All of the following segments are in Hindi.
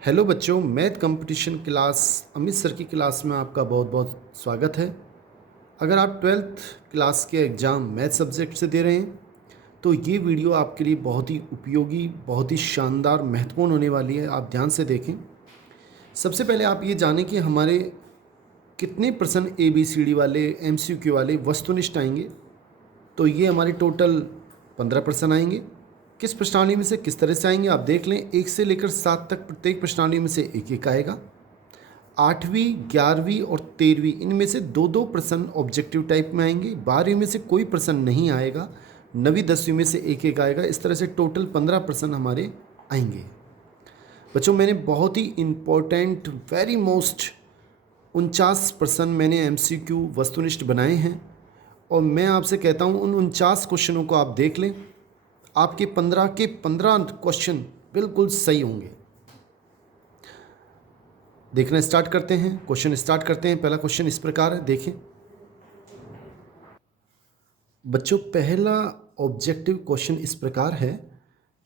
हेलो बच्चों, math competition class Amit sir की क्लास में आपका बहुत बहुत स्वागत है। अगर आप ट्वेल्थ क्लास के एग्ज़ाम मैथ सब्जेक्ट से दे रहे हैं तो ये वीडियो आपके लिए बहुत ही उपयोगी, बहुत ही शानदार, महत्वपूर्ण होने वाली है। आप ध्यान से देखें। सबसे पहले आप ये जानें कि हमारे कितने प्रश्न ABCD वाले MCQ वाले वस्तुनिष्ठ आएंगे। तो ये हमारे टोटल 15 प्रश्न आएंगे। किस प्रश्नावली में से किस तरह से आएंगे आप देख लें। 1 से लेकर 7 तक प्रत्येक प्रश्नावली में से एक एक आएगा। 8वीं, 11वीं और 13वीं इनमें से दो दो प्रश्न ऑब्जेक्टिव टाइप में आएंगे। 12वीं में से कोई प्रश्न नहीं आएगा। 9वीं 10वीं में से एक एक आएगा। इस तरह से टोटल 15 प्रश्न हमारे आएंगे। बच्चों, मैंने बहुत ही इम्पोर्टेंट, वेरी मोस्ट 49 प्रश्न मैंने MCQ वस्तुनिष्ठ बनाए हैं और मैं आपसे कहता हूँ उन 49 क्वेश्चनों को आप देख लें। आपके 15 के 15 क्वेश्चन बिल्कुल सही होंगे। देखना स्टार्ट करते हैं। क्वेश्चन स्टार्ट करते हैं। पहला क्वेश्चन इस प्रकार है, देखें बच्चों। पहला ऑब्जेक्टिव क्वेश्चन इस प्रकार है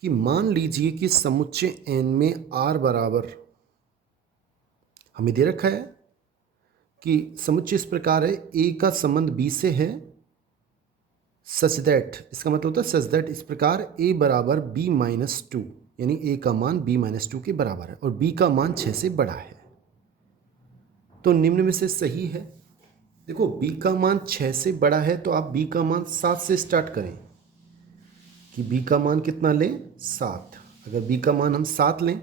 कि मान लीजिए कि समुच्चय n में r बराबर हमें दे रखा है कि समुच्चय इस प्रकार है, a का संबंध b से है सच दैट, इसका मतलब होता है सच दैट इस प्रकार a बराबर b-2, यानी a का मान b-2 के बराबर है और b का मान 6 से बड़ा है। तो निम्न में से सही है। देखो, b का मान 6 से बड़ा है तो आप b का मान 7 से स्टार्ट करें कि b का मान कितना लें, 7। अगर b का मान हम 7 लें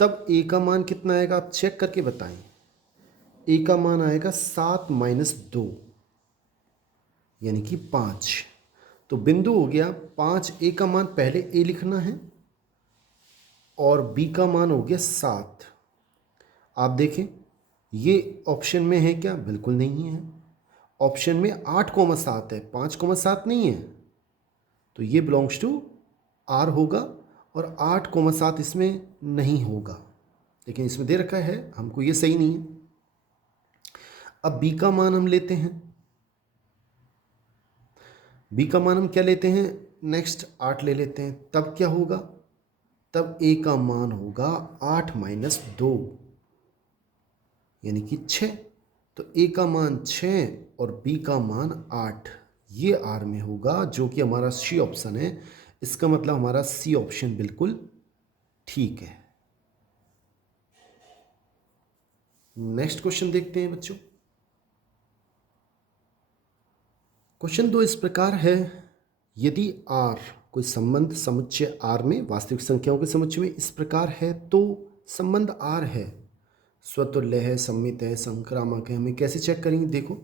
तब a का मान कितना आएगा आप चेक करके बताएं। a का मान आएगा 7-2 यानी कि 5। तो बिंदु हो गया 5। a का मान पहले a लिखना है और b का मान हो गया 7। आप देखें ये ऑप्शन में है क्या? बिल्कुल नहीं है। ऑप्शन में 8,7 है, 5,7 नहीं है। तो ये बिलोंग्स टू आर होगा और 8,7 इसमें नहीं होगा, लेकिन इसमें दे रखा है हमको, ये सही नहीं है। अब b का मान हम लेते हैं। b का मान हम क्या लेते हैं? नेक्स्ट 8 ले लेते हैं। तब क्या होगा? तब a का मान होगा 8-2 यानी कि 6। तो a का मान 6 और b का मान 8, ये r में होगा, जो कि हमारा C ऑप्शन है। इसका मतलब हमारा C ऑप्शन बिल्कुल ठीक है। नेक्स्ट क्वेश्चन देखते हैं बच्चों। क्वेश्चन 2 इस प्रकार है, यदि r कोई संबंध समुच्चय R में वास्तविक संख्याओं के समुच्चय में इस प्रकार है तो संबंध R है, स्वतुल्य है, सममित है, संक्रामक है। हमें कैसे चेक करेंगे? देखो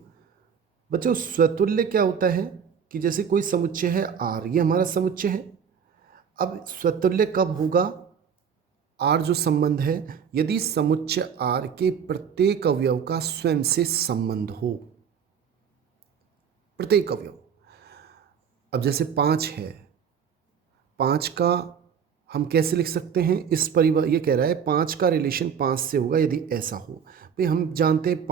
बच्चों, स्वतुल्य क्या होता है कि जैसे कोई समुच्चय है R, ये हमारा समुच्चय है। अब स्वतुल्य कब होगा? R जो संबंध है, यदि समुच्चय R के प्रत्येक अवयव का स्वयं से संबंध हो। प्रत्येक अवयव, अब जैसे 5 है, 5 का हम कैसे लिख सकते हैं? इस परिवार, ये कह रहा है 5 का रिलेशन 5 से होगा यदि ऐसा हो। भाई हम जानते हैं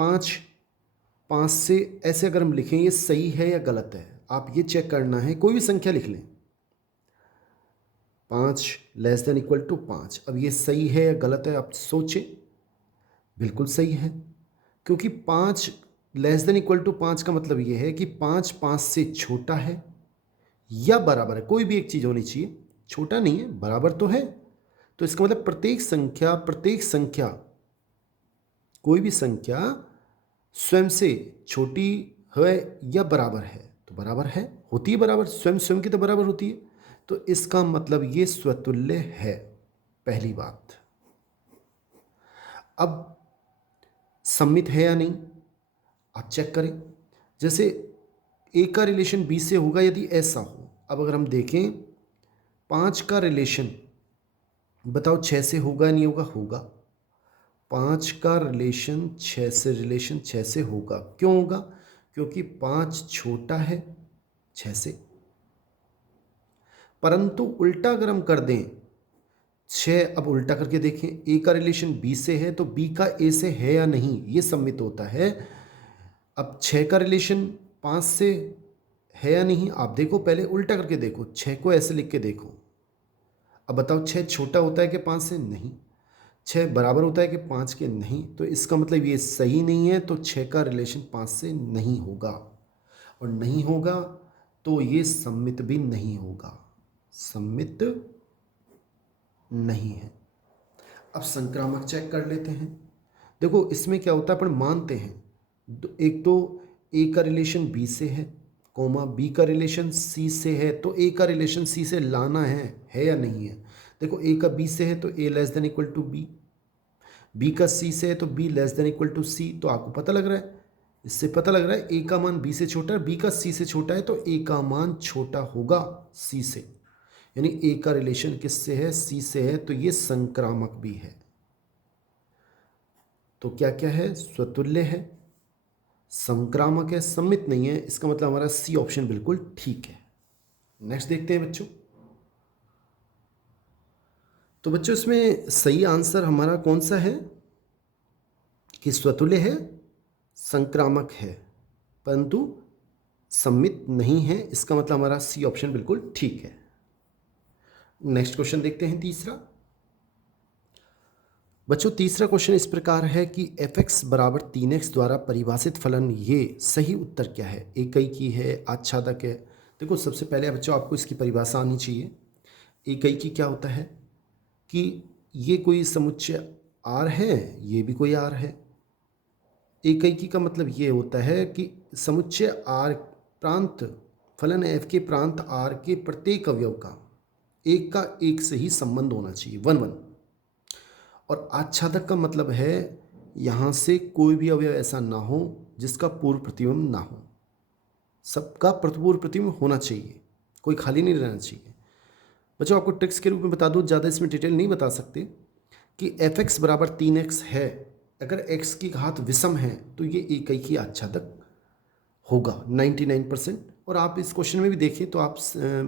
5 से ऐसे अगर हम लिखें, ये सही है या गलत है? आप ये चेक करना है। कोई भी संख्या लिख लें, 5< <5। अब ये सही है या गलत है आप सोचें। बिल्कुल सही है, क्योंकि 5< <5 का मतलब ये है कि 5 से छोटा है या बराबर है। कोई भी एक चीज़ होनी चाहिए, छोटा नहीं है, बराबर तो है। तो इसका मतलब प्रत्येक संख्या, कोई भी संख्या स्वयं से छोटी है या बराबर है, तो बराबर है, होती है बराबर, स्वयं स्वयं की तो बराबर होती है। तो इसका मतलब ये स्वतुल्य है, पहली बात। अब सममित है या नहीं आप चेक करें। जैसे ए का रिलेशन बी से होगा यदि ऐसा हो। अब अगर हम देखें 5 का रिलेशन, बताओ 6 से होगा नहीं होगा? होगा। 5 का रिलेशन 6 से होगा। क्यों होगा? क्योंकि 5 छोटा है 6 से। परंतु उल्टा अगर हम कर दें 6, अब उल्टा करके देखें, ए का रिलेशन बी से है तो बी का ए से है या नहीं, ये सम्मित होता है। अब 6 का रिलेशन 5 से है या नहीं आप देखो, पहले उल्टा करके देखो, 6 को ऐसे लिख के देखो। अब बताओ 6 छोटा होता है कि 5 से? नहीं। 6 बराबर होता है कि 5 के? नहीं। तो इसका मतलब ये सही नहीं है, तो 6 का रिलेशन 5 से नहीं होगा, और नहीं होगा तो ये सम्मित भी नहीं होगा, सम्मित नहीं है। अब संक्रामक चेक कर लेते हैं। देखो इसमें क्या होता है, अपन मानते हैं एक तो ए का रिलेशन बी से है, कोमा बी का रिलेशन सी से है, तो ए का रिलेशन सी से लाना है या नहीं है? देखो ए का बी से है तो A less than equal to B, B का सी से है तो B less than equal to C. तो आपको पता लग रहा है, इससे पता लग रहा है ए का मान बी से छोटा है, बी का सी से छोटा है, तो ए का मान छोटा होगा सी से, यानी ए का रिलेशन किससे है? सी से है, तो ये संक्रामक भी है। तो क्या क्या है? स्वतुल्य है, संक्रामक है, सम्मित नहीं है। इसका मतलब हमारा सी ऑप्शन बिल्कुल ठीक है। नेक्स्ट देखते हैं बच्चों। तो बच्चों इसमें सही आंसर हमारा कौन सा है कि स्वतुल्य है, संक्रामक है, परंतु सम्मित नहीं है। इसका मतलब हमारा सी ऑप्शन बिल्कुल ठीक है। नेक्स्ट क्वेश्चन देखते हैं तीसरा। बच्चों तीसरा क्वेश्चन इस प्रकार है कि f(x) बराबर 3x द्वारा परिभाषित फलन, ये सही उत्तर क्या है? एकैकी है, आच्छादक है? देखो सबसे पहले बच्चों आपको इसकी परिभाषा आनी चाहिए। एकैकी क्या होता है कि ये कोई समुच्चय R है, ये भी कोई R है। एकैकी का मतलब ये होता है कि समुच्चय R प्रांत फलन f के प्रांत R के प्रत्येक अवयव का एक से ही संबंध होना चाहिए, 1 1। और आच्छादक का मतलब है यहाँ से कोई भी अवयव ऐसा ना हो जिसका पूर्व प्रतिबिंब ना हो, सबका पूर्व प्रतिबिंब होना चाहिए, कोई खाली नहीं रहना चाहिए। बच्चों आपको ट्रिक्स के रूप में बता दूँ, ज़्यादा इसमें डिटेल नहीं बता सकते, कि f(x) बराबर 3x है, अगर x की घात विषम है तो ये एकैकी आच्छादक होगा 99%। और आप इस क्वेश्चन में भी देखें तो आप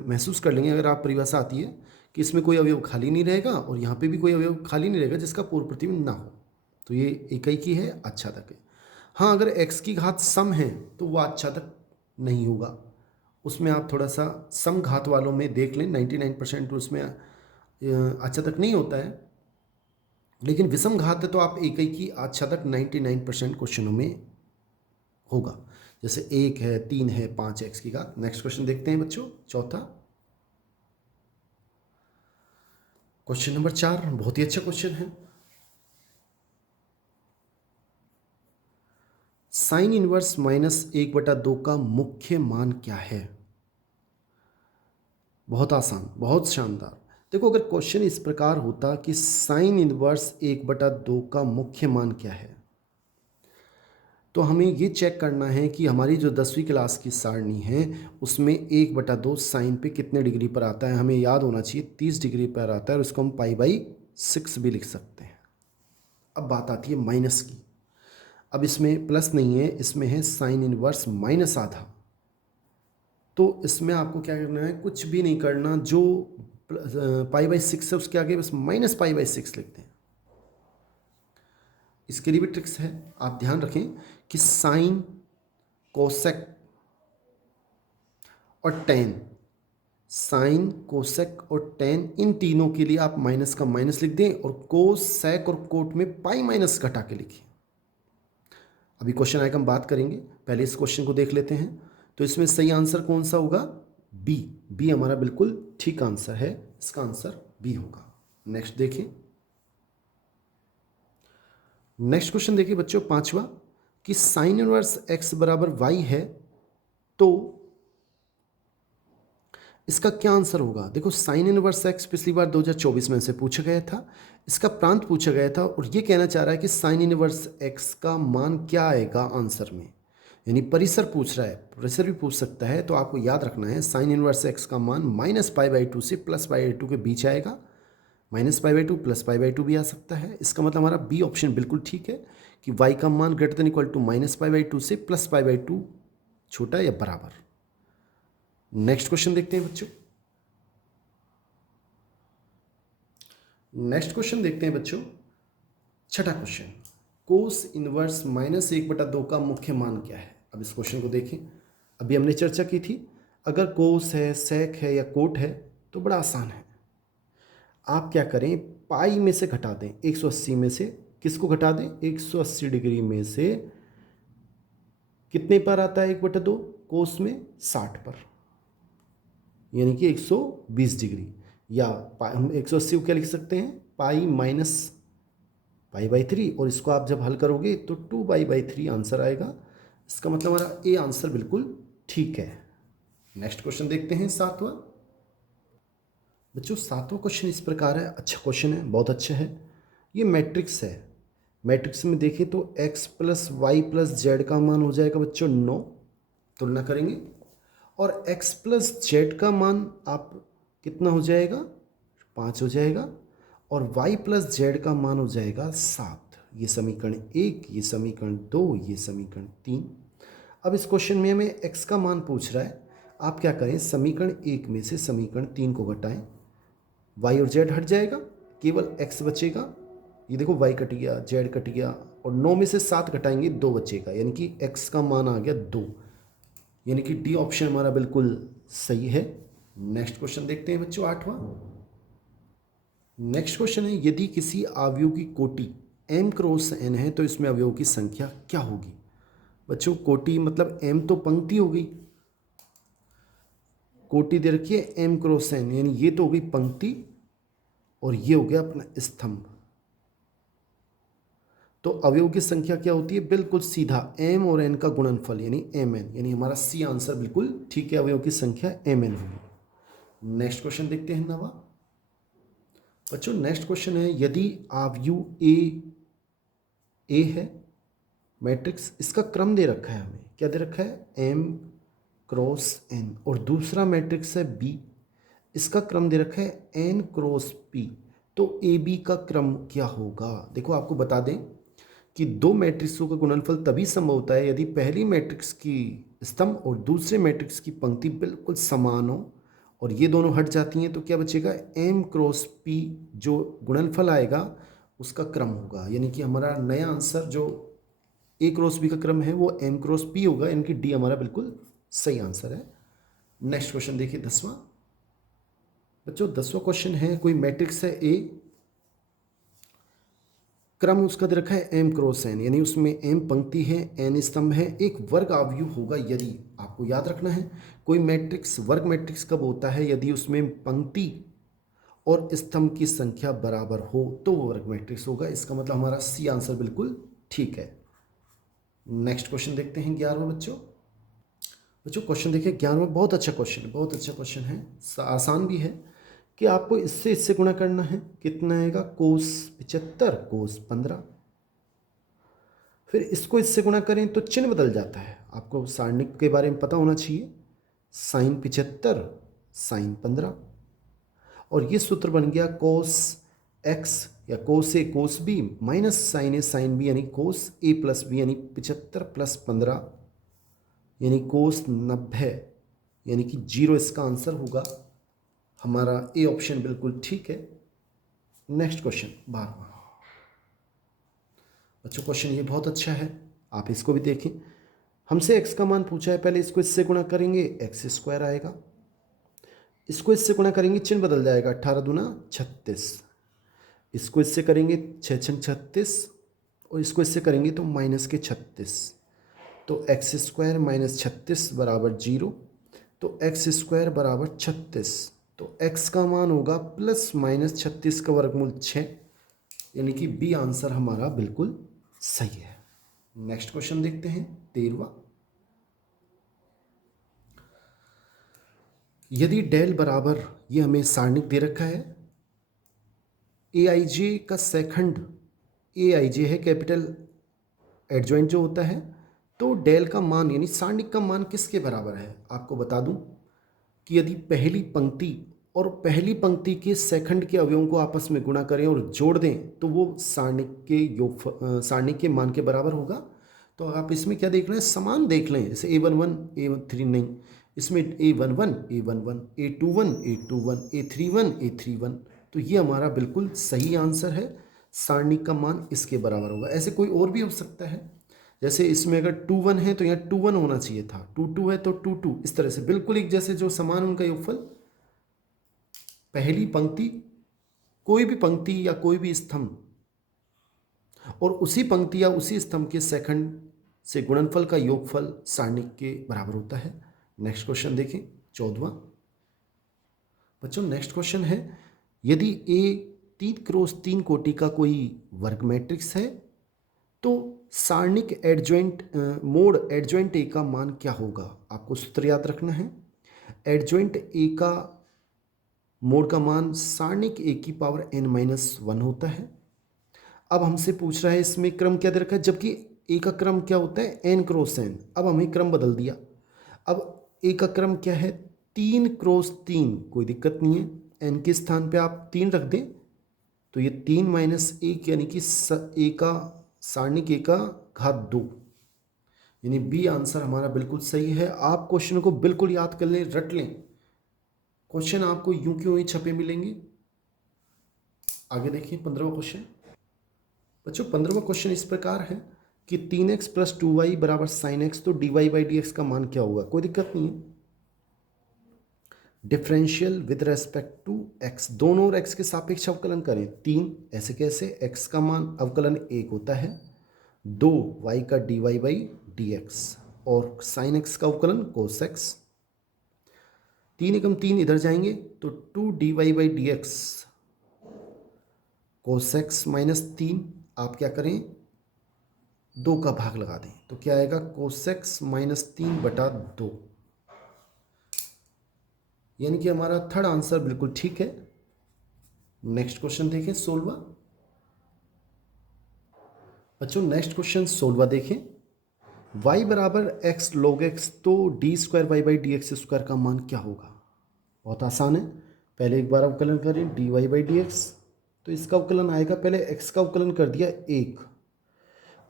महसूस कर लेंगे, अगर आप परिभाषा आती है कि इसमें कोई अवयव खाली नहीं रहेगा और यहाँ पे भी कोई अवयव खाली नहीं रहेगा जिसका पूर्व प्रतिबिंब ना हो, तो ये एकैकी है, आच्छादक है। हाँ अगर x की घात सम है तो वह आच्छादक नहीं होगा, उसमें आप थोड़ा सा सम घात वालों में देख लें, 99% उसमें आच्छादक नहीं होता है, लेकिन विषम घात है तो आप एकैकी आच्छादक 99% क्वेश्चनों में होगा, जैसे 1 है, 3 है, 5 है x की घात। नेक्स्ट क्वेश्चन देखते हैं बच्चों, चौथा क्वेश्चन नंबर 4, बहुत ही अच्छा क्वेश्चन है। साइन इनवर्स -1/2 का मुख्य मान क्या है? बहुत आसान, बहुत शानदार। देखो अगर क्वेश्चन इस प्रकार होता कि साइन इनवर्स 1/2 का मुख्य मान क्या है, तो हमें ये चेक करना है कि हमारी जो 10वीं क्लास की सारणी है उसमें 1/2 साइन पे कितने डिग्री पर आता है। हमें याद होना चाहिए 30 डिग्री पर आता है, और इसको हम π/6 भी लिख सकते हैं। अब बात आती है माइनस की। अब इसमें प्लस नहीं है, इसमें है साइन इनवर्स -आधा। तो इसमें आपको क्या करना है, कुछ भी नहीं करना, जो π/6 है उसके आगे बस -π/6 लिखते हैं। इसके लिए भी ट्रिक्स है, आप ध्यान रखें कि साइन, कोसेक और टेन, साइन, कोसेक और टेन, इन तीनों के लिए आप माइनस का माइनस लिख दें, और कोस, सेक और कोट में पाई माइनस घटा के लिखिए। अभी क्वेश्चन आएगा, हम बात करेंगे, पहले इस क्वेश्चन को देख लेते हैं। तो इसमें सही आंसर कौन सा होगा? बी। बी हमारा बिल्कुल ठीक आंसर है, इसका आंसर बी होगा। नेक्स्ट देखिए, नेक्स्ट क्वेश्चन देखिए बच्चों, पांचवा, कि साइन इनवर्स x बराबर y है तो इसका क्या आंसर होगा? देखो साइन इनवर्स x पिछली बार 2024 में से पूछा गया था, इसका प्रांत पूछा गया था, और ये कहना चाह रहा है कि साइन इनवर्स x का मान क्या आएगा आंसर में, यानी परिसर पूछ रहा है, परिसर भी पूछ सकता है। तो आपको याद रखना है साइन इनवर्स x का मान -π/2 से +π/2 के बीच आएगा, -π/2 +π/2 भी आ सकता है। इसका मतलब हमारा बी ऑप्शन बिल्कुल ठीक है कि y का मान > -π/2 से +π/2 छोटा या बराबर। नेक्स्ट क्वेश्चन देखते हैं बच्चों, नेक्स्ट क्वेश्चन देखते हैं बच्चों, छठा क्वेश्चन, कोस इनवर्स -1/2 का मुख्य मान क्या है? अब इस क्वेश्चन को देखें, अभी हमने चर्चा की थी, अगर कोस है, सेक है या कोट है तो बड़ा आसान है। आप क्या करें, पाई में से घटा दें 180 में से, किसको घटा दें, 180 डिग्री में से कितने पर आता है 1/2, कोस में 60 पर, यानी कि 120 डिग्री। या हम 180 को क्या लिख सकते हैं, पाई माइनस पाई/3, और इसको आप जब हल करोगे तो 2 पाई/3 आंसर आएगा। इसका मतलब हमारा ए आंसर बिल्कुल ठीक है। नेक्स्ट क्वेश्चन देखते हैं, सातवां। बच्चों सातवां क्वेश्चन इस प्रकार है, अच्छा क्वेश्चन है, बहुत अच्छा है। ये मैट्रिक्स है, मैट्रिक्स में देखें तो x + y + z का मान हो जाएगा बच्चों 9, तुलना करेंगे, और x + z का मान आप कितना हो जाएगा, 5 हो जाएगा, और y + z का मान हो जाएगा 7। ये समीकरण 1, ये समीकरण 2, ये समीकरण 3। अब इस क्वेश्चन में हमें x का मान पूछ रहा है। आप क्या करें, समीकरण 1 में से समीकरण 3 को घटाएं, y और z हट जाएगा, केवल x बचेगा। ये देखो y कट गया, z कट गया, और 9 में से 7 घटाएंगे 2 बचेगा, यानी कि x का मान आ गया 2, यानी कि डी ऑप्शन हमारा बिल्कुल सही है। नेक्स्ट क्वेश्चन देखते हैं बच्चों, आठवां। नेक्स्ट क्वेश्चन है, यदि किसी अवयव की कोटि m क्रॉस n है तो इसमें अवयवों की संख्या क्या होगी। बच्चों कोटि मतलब m तो पंक्ति हो गई, कोटि दे रखी है m क्रॉस n, यानी ये तो हो गई पंक्ति, और ये हो गया अपना स्तंभ। तो अवयव की संख्या क्या होती है, बिल्कुल सीधा m और n का गुणनफल, यानी mn, यानी हमारा सी आंसर बिल्कुल ठीक है, अवयव की संख्या mn होगी। नेक्स्ट क्वेश्चन देखते हैं, नवा। बच्चों नेक्स्ट क्वेश्चन है, यदि अवयव ए है मैट्रिक्स, इसका क्रम दे रखा है, हमें क्या दे रखा है, m क्रॉस n, और दूसरा मैट्रिक्स है b, इसका क्रम दे रखा है n क्रॉस p, तो ए बी का क्रम क्या होगा। देखो आपको बता दें कि दो मैट्रिक्सों का गुणनफल तभी संभव होता है यदि पहली मैट्रिक्स की स्तंभ और दूसरे मैट्रिक्स की पंक्ति बिल्कुल समान हो, और ये दोनों हट जाती हैं तो क्या बचेगा, m क्रॉस p, जो गुणनफल आएगा उसका क्रम होगा, यानी कि हमारा नया आंसर जो a क्रॉस b का क्रम है वो m क्रॉस p होगा, यानी कि डी हमारा बिल्कुल सही आंसर है। नेक्स्ट क्वेश्चन देखिए, 10वां। बच्चों 10वां क्वेश्चन है, कोई मैट्रिक्स है ए, क्रम उसका दे रखा है m क्रॉस n, यानी उसमें m पंक्ति है, n स्तंभ है, एक वर्ग अवयव होगा यदि, आपको याद रखना है कोई मैट्रिक्स वर्ग मैट्रिक्स कब होता है, यदि उसमें पंक्ति और स्तंभ की संख्या बराबर हो तो वो वर्ग मैट्रिक्स होगा। इसका मतलब हमारा सी आंसर बिल्कुल ठीक है। नेक्स्ट क्वेश्चन देखते हैं, 11वां। बच्चों क्वेश्चन देखिए 11वां, बहुत अच्छा क्वेश्चन है, बहुत अच्छा क्वेश्चन है, आसान भी है, कि आपको इससे गुणा करना है, कितना आएगा, कोस 75 कोस 15, फिर इसको इससे गुणा करें तो चिन्ह बदल जाता है, आपको सारणिक के बारे में पता होना चाहिए, साइन 75 साइन 15, और ये सूत्र बन गया कोस x या कोस ए कोस बी माइनस साइन ए साइन बी, यानी कोस ए प्लस बी, यानी 75 + 15 यानी कोस 90, यानी कि 0 इसका आंसर होगा। हमारा ए ऑप्शन बिल्कुल ठीक है। नेक्स्ट क्वेश्चन 12वां। बच्चों क्वेश्चन ये बहुत अच्छा है, आप इसको भी देखें। हमसे x का मान पूछा है, पहले इसको इससे गुणा करेंगे x² आएगा, इसको इससे गुणा करेंगे चिन्ह बदल जाएगा, 18 दूना 36, इसको इससे करेंगे 6 छंग 36, और इसको इससे करेंगे तो -36, तो x² - 36 = 0, तो x² = 36, तो x का मान होगा +-36 का वर्गमूल 6, यानी कि बी आंसर हमारा बिल्कुल सही है। नेक्स्ट क्वेश्चन देखते हैं, 13वां। यदि डेल बराबर, ये हमें सारणिक दे रखा है, AIJ का सेकंड, AIJ है कैपिटल एडजॉइंट जो होता है, तो डेल का मान यानी सारणिक का मान किसके बराबर है। आपको बता दूं कि यदि पहली पंक्ति और पहली पंक्ति के सेकंड के अवयवों को आपस में गुणा करें और जोड़ दें तो वो सारणिक के मान के बराबर होगा। तो आप इसमें क्या देख रहे हैं, समान देख लें, जैसे A11 A13 नहीं, इसमें A11 A11 A21 A21 A31 A31, तो ये हमारा बिल्कुल सही आंसर है, सारणिक का मान इसके बराबर होगा। ऐसे कोई और भी हो सकता है, जैसे इसमें अगर 21 है तो यहाँ 21 होना चाहिए था, 22 है तो 22, इस तरह से बिल्कुल एक जैसे जो समान उनका योगफल, पहली पंक्ति कोई भी पंक्ति या कोई भी स्तंभ और उसी पंक्ति या उसी स्तंभ के सेकंड से गुणनफल का योगफल सारणिक के बराबर होता है। नेक्स्ट क्वेश्चन देखें 14वां। बच्चों नेक्स्ट क्वेश्चन है, यदि ए 3x3 कोटि का कोई वर्ग मैट्रिक्स है तो सारणिक एडजॉइंट मोड एडजॉइंट ए का मान क्या होगा। आपको सूत्र याद रखना है। एडजॉइंट ए का मोड का मान सारणिक ए की पावर n-1 होता है। अब हमसे पूछ रहा है इसमें क्रम क्या दे रखा है, जबकि ए का क्रम क्या होता है n×n। अब हमें क्रम बदल दिया। अब ए का क्रम क्या है 3x3, कोई दिक्कत नहीं है, n के स्थान पे आप 3 रख दें तो ये 3 - 1 यानी कि ए का सारणिक ए का घात 2, यानी बी आंसर हमारा बिल्कुल सही है। आप क्वेश्चन को बिल्कुल याद कर लें, रट लें। क्वेश्चन आपको यूं क्यों ही छपे मिलेंगे। आगे देखिए 15वां क्वेश्चन। बच्चों 15वां क्वेश्चन इस प्रकार है कि 3x + 2y = sin x, तो dy/dx का मान क्या होगा। कोई दिक्कत नहीं है। Differential with respect to x, दोनों और x के सापेक्ष अवकलन करें। 3 ऐसे कैसे, x का मान अवकलन 1 होता है, 2 y का dy/dx और sin x का अवकलन cos x। 3 एकम 3 इधर जाएंगे तो 2 dy/dx cos x - 3, आप क्या करें 2 का भाग लगा दें तो क्या आएगा cos x - 3/2, यानी कि हमारा थर्ड आंसर बिल्कुल ठीक है। नेक्स्ट क्वेश्चन देखें 16वां। बच्चों नेक्स्ट क्वेश्चन 16वां देखें। y = x log x, तो d²y/dx² का मान क्या होगा। बहुत आसान है, पहले एक बार अवकलन करें dy/dx, तो इसका अवकलन आएगा, पहले x का अवकलन कर दिया 1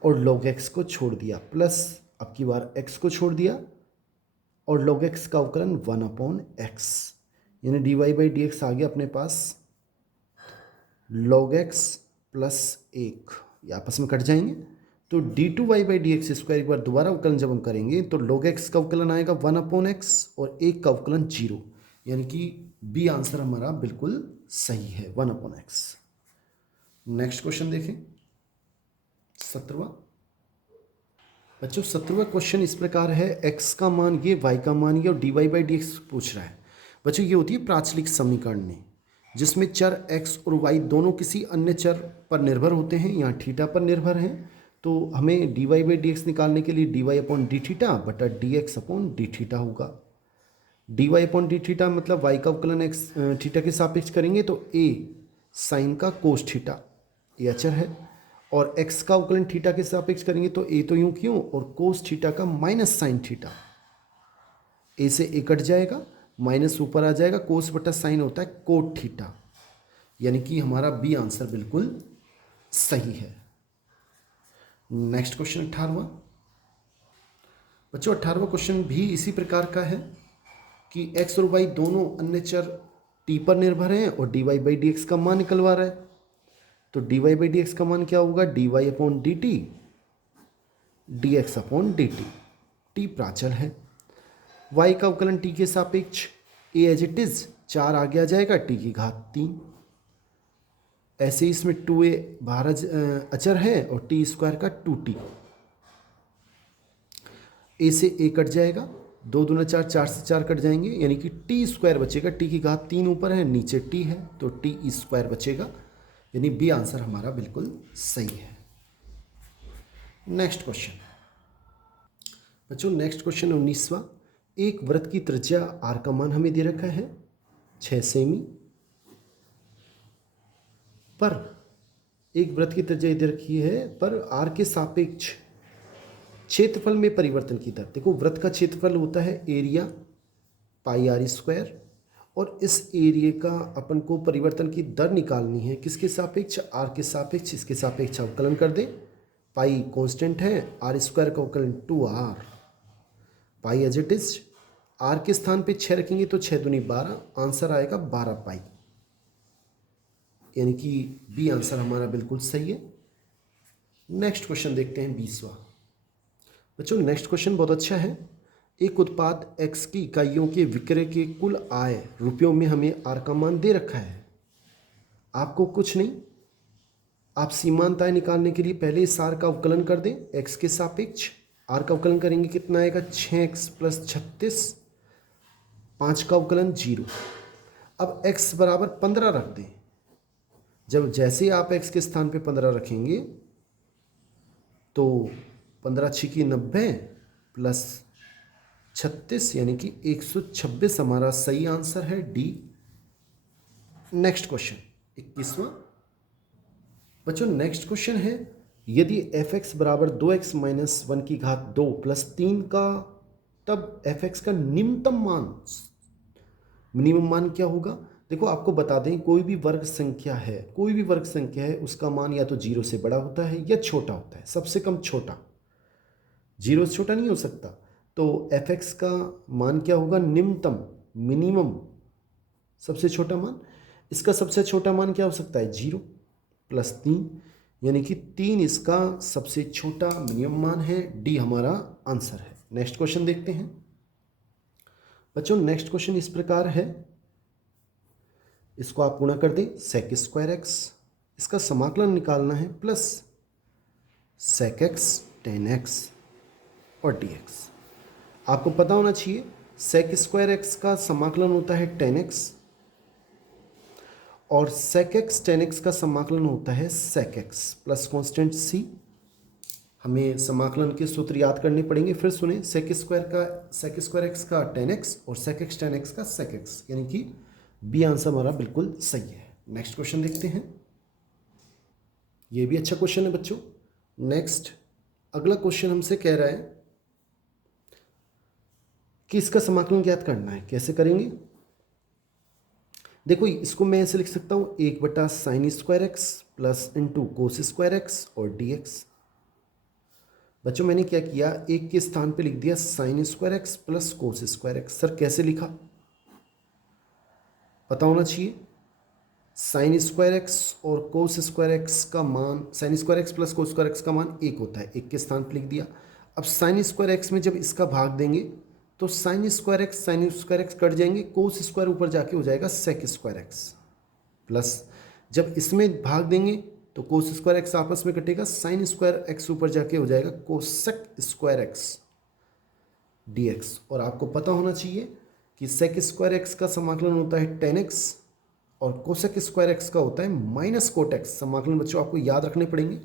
और log x को छोड़ दिया, प्लस अब की बार x को छोड़ दिया और log x का अवकलन 1/x, यानी dy/dx आ गया अपने पास log x + 1, ये आपस में कट जाएंगे तो d2y/dx² एक बार दोबारा अवकलन जब हम करेंगे तो log x का अवकलन आएगा 1/x और 1 का अवकलन 0, यानी कि बी आंसर हमारा बिल्कुल सही है 1/x। नेक्स्ट क्वेश्चन देखें 17वां। बच्चों 17वां क्वेश्चन इस प्रकार है, x का मान ये, y का मान ये और dy/dx पूछ रहा है। बच्चों ये होती है प्राचलिक समीकरण जिसमें चर x और y दोनों किसी अन्य चर पर निर्भर होते हैं, यहाँ थीटा पर निर्भर हैं, तो हमें dy/dx निकालने के लिए dy/dθ बटा dx/dθ होगा। dy/dθ मतलब y का अवकलन x थीटा के सापेक्ष करेंगे तो a साइन का कोस थीटा, ये अचर है, और x का अवकलन थीटा के सापेक्ष करेंगे तो a तो यूं क्यों और कोस थीटा का माइनस साइन थीटा, a से a कट जाएगा, माइनस ऊपर आ जाएगा, कोस बटा साइन होता है कोट थीटा, यानी कि हमारा बी आंसर बिल्कुल सही है। नेक्स्ट क्वेश्चन 18वां। बच्चों 18वां क्वेश्चन भी इसी प्रकार का है कि x और y दोनों अन्य चर t पर निर्भर हैं और dy/dx का मान निकलवा रहा है, तो dy/dx का मान क्या होगा dy/dt dx/dt, t प्राचल है, y का अवकलन t के सापेक्ष a एज इट इज 4 आगे आ जाएगा t की घात 3, ऐसे ही इसमें 2a बाहर अचर है और t² का 2t, a से a कट जाएगा, 2 दूना 4, 4 से 4 कट जाएंगे, यानी कि t² बचेगा, t की घात 3 ऊपर है नीचे t है तो t² बचेगा, यानी बी आंसर हमारा बिल्कुल सही है। Next question. बच्चों नेक्स्ट क्वेश्चन 19वां। एक वृत्त की त्रिज्या r का मान हमें दे रखा है 6 सेमी, पर एक वृत्त की त्रिज्या दे रखी है पर r के सापेक्ष क्षेत्रफल में परिवर्तन की दर। देखो वृत्त का क्षेत्रफल होता है एरिया πr², और इस एरिया का अपन को परिवर्तन की दर निकालनी है, किसके सापेक्ष r के सापेक्ष, इसके सापेक्ष अवकलन कर दें, पाई कांस्टेंट है, r² का अवकलन 2r, pi as it is, r के स्थान पे 6 रखेंगे तो 6 दूनी 12, आंसर आएगा 12 पाई, यानी कि बी आंसर हमारा बिल्कुल सही है। नेक्स्ट क्वेश्चन देखते हैं 20वां। बच्चों नेक्स्ट क्वेश्चन बहुत अच्छा है। एक उत्पाद x की इकाइयों के विक्रय के कुल आय रुपयों में हमें r का मान दे रखा है। आपको कुछ नहीं, आप सीमांताएं निकालने के लिए पहले इस आर का अवकलन कर दें एक्स के सापेक्ष। आर का अवकलन करेंगे कितना आएगा, 6x + 36, 5 का अवकलन 0। अब x बराबर 15 रख दें। जब जैसे ही आप x के स्थान पे 15 रखेंगे तो 15 × 6 = 90 प्लस 36 यानी कि 126 हमारा सही आंसर है, डी। Next question 21वां। बच्चों नेक्स्ट क्वेश्चन है, यदि f(x) बराबर 2x - 1 2 + 3 का, तब f(x) का मिनिमम मान क्या होगा। देखो आपको बता दें, कोई भी वर्ग संख्या है उसका मान या तो 0 से बड़ा होता है या छोटा होता है, सबसे कम छोटा, 0 से छोटा नहीं हो सकता। तो f(x) का मान क्या होगा, निम्नतम, मिनिमम, सबसे छोटा मान। इसका सबसे छोटा मान क्या हो सकता है, 0 + 3 यानी कि 3 इसका सबसे छोटा मिनिमम मान है, डी हमारा आंसर है। नेक्स्ट क्वेश्चन देखते हैं। बच्चों नेक्स्ट क्वेश्चन इस प्रकार है, इसको आप गुणा कर दें sec²x, इसका समाकलन निकालना है, प्लस sec(x) tan x और dx। आपको पता होना चाहिए sec²x का समाकलन होता है tan x और sec(x) tan x का समाकलन होता है sec(x) प्लस कांस्टेंट c। हमें समाकलन के सूत्र याद करने पड़ेंगे, फिर सुने, sec²x का tan x और sec(x) tan x का sec(x), यानी कि बी आंसर हमारा बिल्कुल सही है। नेक्स्ट क्वेश्चन देखते हैं, ये भी अच्छा क्वेश्चन है बच्चों। नेक्स्ट अगला क्वेश्चन हमसे कह रहा है कि इसका समाकलन ज्ञात करना है, कैसे करेंगे। देखो इसको मैं ऐसे लिख सकता हूँ, 1/sin² प्लस इंटू cos² और dx। बच्चों मैंने क्या किया, एक के स्थान पे लिख दिया sin² प्लस cos²। सर कैसे लिखा, पता होना चाहिए। sin² और cos² का मान, sin² प्लस cos² का मान 1 होता है, एक के स्थान पे लिख दिया। अब sin² में जब इसका भाग देंगे तो sin² कट जाएंगे, cos² ऊपर जाके हो जाएगा sec²x, प्लस जब इसमें भाग देंगे तो cos² आपस में कटेगा, sin² ऊपर जाके हो जाएगा cosec² dx। और आपको पता होना चाहिए कि sec² का समाकलन होता है tan x और cosec² का होता है -cot x। समाकलन बच्चों आपको याद रखने पड़ेंगे।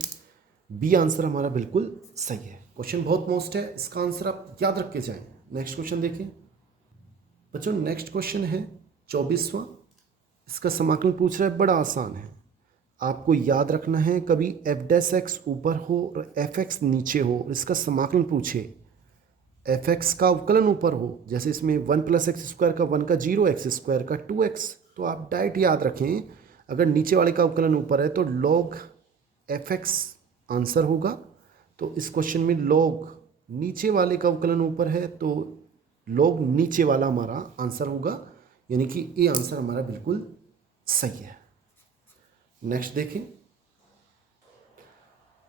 बी आंसर हमारा बिल्कुल सही है। क्वेश्चन बहुत मोस्ट है, इसका आंसर आप याद रख के जाएं। नेक्स्ट क्वेश्चन देखिए बच्चों, नेक्स्ट क्वेश्चन है 24वां। इसका समाकलन पूछ रहा है, बड़ा आसान है। आपको याद रखना है, कभी f' ऊपर हो और fx नीचे हो, इसका समाकलन पूछे, fx का अवकलन ऊपर हो, जैसे इसमें 1 + x² का 1 का 0, x² का 2x, तो आप डायरेक्ट याद रखें, अगर नीचे वाले का अवकलन ऊपर है तो log fx आंसर होगा। तो इस क्वेश्चन में log नीचे वाले का अवकलन ऊपर है तो log नीचे वाला हमारा आंसर होगा, यानी कि ए आंसर हमारा बिल्कुल सही है। नेक्स्ट देखें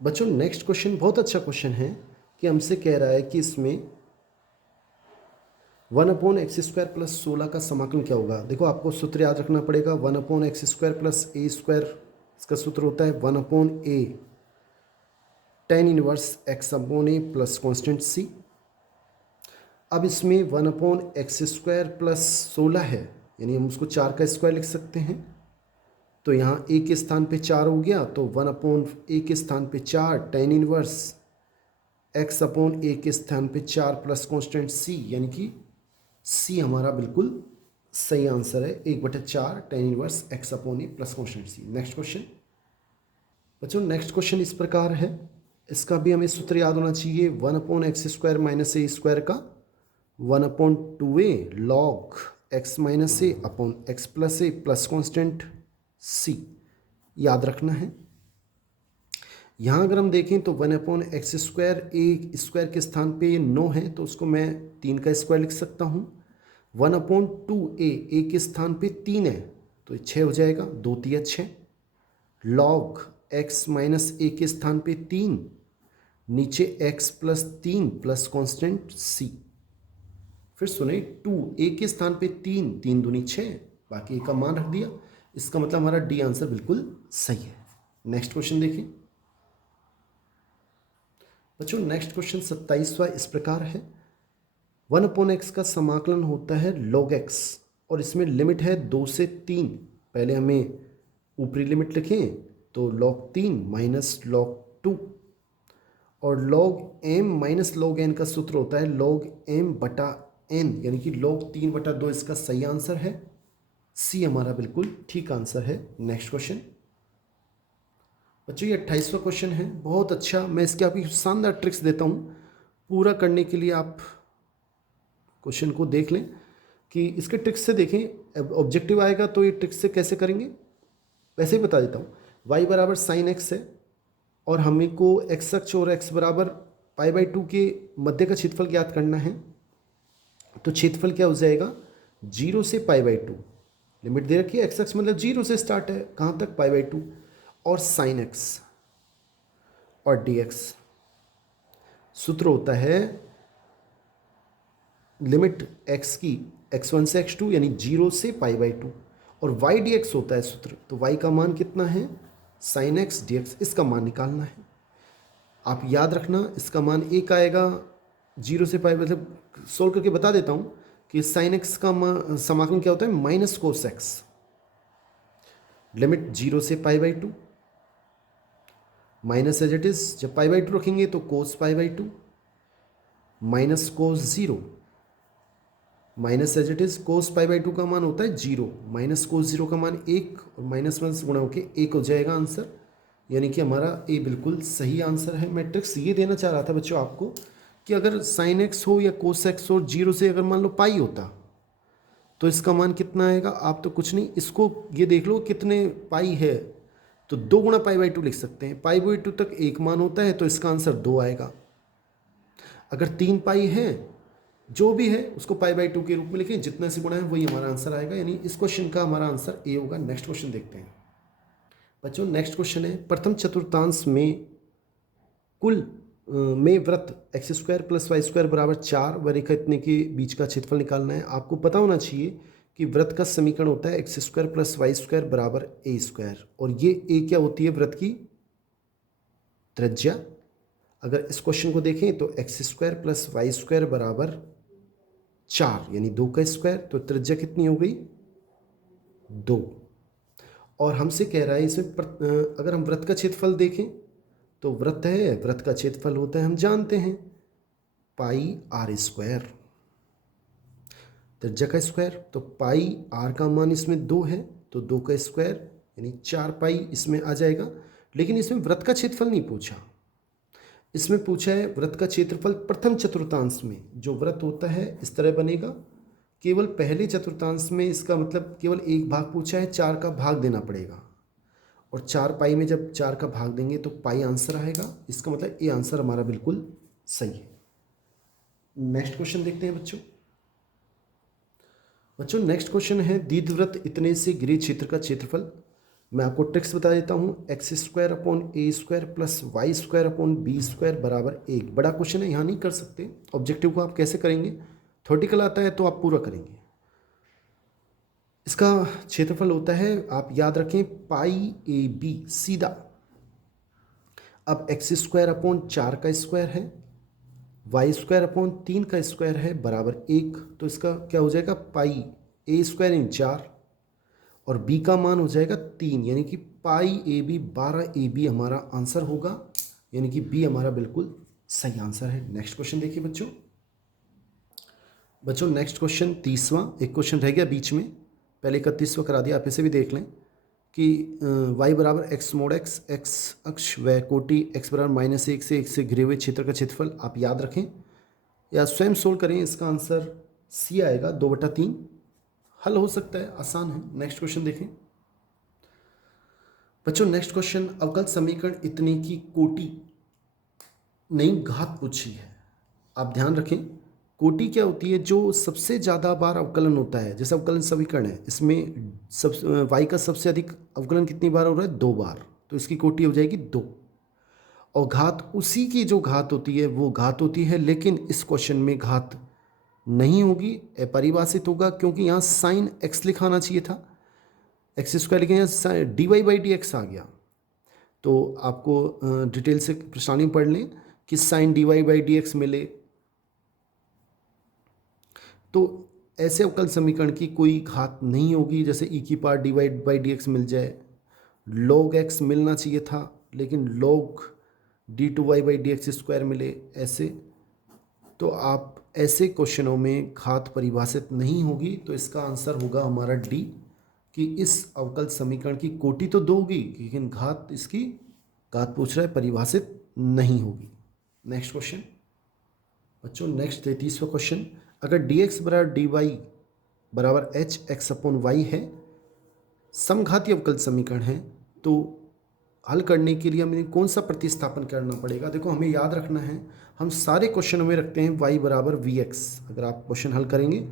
बच्चों, नेक्स्ट क्वेश्चन बहुत अच्छा क्वेश्चन है कि हमसे कह रहा है कि इसमें 1/x² प्लस 16 का समाकलन क्या होगा। देखो आपको सूत्र याद रखना पड़ेगा, 1/x² प्लस a², इसका सूत्र होता है 1/a tan inverse x/a plus constant c। अब इसमें 1/x² प्लस 16 है, यानी हम उसको 4 का स्क्वायर लिख सकते हैं। तो यहाँ a के स्थान पे 4 हो गया, तो 1/a के स्थान पे 4 tan इनवर्स x/a के स्थान पे 4 प्लस कॉन्स्टेंट c, यानी कि c हमारा बिल्कुल सही आंसर है, 1/4 tan inverse x/a plus constant c। Next question बच्चों, नेक्स्ट क्वेश्चन इस प्रकार है, इसका भी हमें सूत्र याद होना चाहिए, 1/x² माइनस a² का 1/2a log x minus a upon x plus a plus constant c याद रखना है। यहाँ अगर हम देखें तो 1/x² a स्क्वायर के स्थान पे ये 9 है, तो उसको मैं 3 का स्क्वायर लिख सकता हूँ। 1/2a a के स्थान पे 3 है तो 6 हो जाएगा, 2 × 3 = 6 log x माइनस a के स्थान पे 3, नीचे x plus 3 plus constant c। फिर सुने, 2 a के स्थान पे 3, 3 दूनी 6, बाकी a का मान रख दिया, इसका मतलब हमारा डी आंसर बिल्कुल सही है। नेक्स्ट क्वेश्चन देखिए बच्चों, नेक्स्ट क्वेश्चन 27वां इस प्रकार है, 1/x का समाकलन होता है log x और इसमें लिमिट है 2 से 3। पहले हमें ऊपरी लिमिट लिखें तो log 3 माइनस log 2 और log m minus log n का सूत्र होता है log m बटा n, यानी कि log 3/2 इसका सही आंसर है। सी हमारा बिल्कुल ठीक आंसर है। नेक्स्ट क्वेश्चन बच्चों, ये 28वां क्वेश्चन है, बहुत अच्छा। मैं इसके आपकी शानदार ट्रिक्स देता हूँ, पूरा करने के लिए आप क्वेश्चन को देख लें कि इसके ट्रिक्स से देखें। ऑब्जेक्टिव आएगा तो ये ट्रिक्स से कैसे करेंगे वैसे ही बता देता हूँ। y बराबर साइन एक्स है और हमें को एक्स अक्ष और x बराबर π/2 के मध्य का क्षेत्रफल ज्ञात करना है। तो क्षेत्रफल क्या हो जाएगा, 0 से π/2, लिमिट दे रखी है, एक्स अक्ष मतलब 0 से स्टार्ट है, कहाँ तक, π/2, और साइन एक्स और डी एक्स। सूत्र होता है लिमिट x की x1 से x2 यानी 0 से π/2 और y dx होता है सूत्र। तो y का मान कितना है, साइन एक्स dx, इसका मान निकालना है। आप याद रखना इसका मान 1 आएगा, 0 से पाई, मतलब सोल्व करके बता देता हूँ कि साइन एक्स का समाकलन क्या होता है, माइनस कोस एक्स, लिमिट 0 से π/2 माइनस एज इट इज, जब π/2 रखेंगे तो cos π/2 minus cos 0 minus as it is, cos π/2 का मान होता है 0, माइनस कोस 0 का मान 1 और माइनस 1 गुणा होकर 1 हो जाएगा आंसर, यानी कि हमारा ए बिल्कुल सही आंसर है। मैं ट्रिक्स ये देना चाह रहा था बच्चों आपको कि अगर साइन एक्स हो या कोस एक्स हो, 0 से अगर मान लो पाई होता तो इसका मान कितना आएगा। आप तो कुछ नहीं, इसको ये देख लो कितने पाई है, तो 2 गुणा π/2 लिख सकते हैं। π/2 तक एक मान होता है तो इसका आंसर 2 आएगा। अगर 3 पाई है, जो भी है उसको π/2 के रूप में लिखें, जितना से गुणा है वही हमारा आंसर आएगा, यानी इस क्वेश्चन का हमारा आंसर ए होगा। नेक्स्ट क्वेश्चन देखते हैं बच्चों। नेक्स्ट क्वेश्चन है, प्रथम चतुर्थांश में कुल में वृत्त x² + y² बराबर 4 व रेखा इतने के बीच का क्षेत्रफल निकालना है। आपको पता होना चाहिए कि वृत्त का समीकरण होता है x² + y² बराबर a², और ये a क्या होती है, वृत्त की त्रिज्या। अगर इस क्वेश्चन को देखें तो x² + y² बराबर 4 यानी 2 का स्क्वायर, तो त्रिज्या कितनी हो गई, 2। और हमसे कह रहा है इसमें अगर हम वृत्त का क्षेत्रफल देखें तो वृत्त है, वृत्त का क्षेत्रफल होता है, हम जानते हैं, πr², त्रिज्या का स्क्वायर, तो πr का मान इसमें 2 है तो 2 का स्क्वायर यानी 4 पाई इसमें आ जाएगा। लेकिन इसमें वृत्त का क्षेत्रफल नहीं पूछा, इसमें पूछा है वृत्त का क्षेत्रफल प्रथम चतुर्थांश में। जो वृत्त होता है इस तरह बनेगा, केवल पहले चतुर्थांश में इसका मतलब केवल एक भाग पूछा है, 4 का भाग देना पड़ेगा, और 4 पाई में जब 4 का भाग देंगे तो पाई आंसर आएगा। इसका मतलब ये आंसर हमारा बिल्कुल सही है। नेक्स्ट क्वेश्चन देखते हैं बच्चों। नेक्स्ट क्वेश्चन है, दीर्घवृत्त इतने से घिरे क्षेत्र का क्षेत्रफल। मैं आपको ट्रिक्स बता देता हूँ, x² / a² + y² / b² बराबर 1। बड़ा क्वेश्चन है, यहाँ नहीं कर सकते, ऑब्जेक्टिव को आप कैसे करेंगे, थ्योरेटिकल आता है तो आप पूरा करेंगे। इसका क्षेत्रफल होता है, आप याद रखें, πab सीधा। अब x² / 4 का स्क्वायर है, y² / 3 का स्क्वायर है बराबर 1, तो इसका क्या हो जाएगा, πa² यानी 4 और b का मान हो जाएगा 3, यानी कि πab 12ab हमारा आंसर होगा, यानी कि b हमारा बिल्कुल सही आंसर है। नेक्स्ट क्वेश्चन देखिए बच्चों। नेक्स्ट क्वेश्चन 30वां, एक क्वेश्चन रह गया बीच में, पहले 31वां करा दिया, आप इसे भी देख लें कि y बराबर x mod x, x अक्ष व कोटि x बराबर -1 से 1 से घिरे हुए क्षेत्र का क्षेत्रफल आप याद रखें या स्वयं सोल्व करें। इसका आंसर सी आएगा, 2/3 हल हो सकता है, आसान है। नेक्स्ट क्वेश्चन देखें बच्चों। नेक्स्ट क्वेश्चन, अवकल समीकरण इतने की कोटि नहीं घात पूछी है। आप ध्यान रखें, कोटि क्या होती है, जो सबसे ज़्यादा बार अवकलन होता है, जैसे अवकलन समीकरण है, इसमें y का सबसे अधिक अवकलन कितनी बार हो रहा है, 2 बार, तो इसकी कोटि हो जाएगी 2। और घात उसी की जो घात होती है वो घात होती है, लेकिन इस क्वेश्चन में घात नहीं होगी, अपरिभाषित होगा, क्योंकि यहाँ साइन x लिखाना चाहिए था। एक्स स्क्वायर लिखें या d Y by D x आ गया, तो आपको डिटेल से प्रश्नावली पढ़ लें कि sine d Y by D x मिले। तो ऐसे अवकल समीकरण की कोई घात नहीं होगी, जैसे ई की power d Y by D x मिल जाए, log x मिलना चाहिए था लेकिन log d two y by D x square मिले ऐसे। तो आप ऐसे क्वेश्चनों में घात परिभाषित नहीं होगी, तो इसका आंसर होगा हमारा डी, कि इस अवकल समीकरण की कोटि तो दो होगी लेकिन घात इसकी घात पूछ रहा है परिभाषित नहीं होगी। नेक्स्ट क्वेश्चन बच्चों, नेक्स्ट 33वां क्वेश्चन, अगर डी एक्स बराबर डी वाई बराबर एच एक्स अपॉन वाई है, समघाती अवकल समीकरण है, तो हल करने के लिए हमें कौन सा प्रतिस्थापन करना पड़ेगा। देखो हमें याद रखना है, हम सारे क्वेश्चनों में रखते हैं y बराबर वी एक्स अगर आप क्वेश्चन हल करेंगे,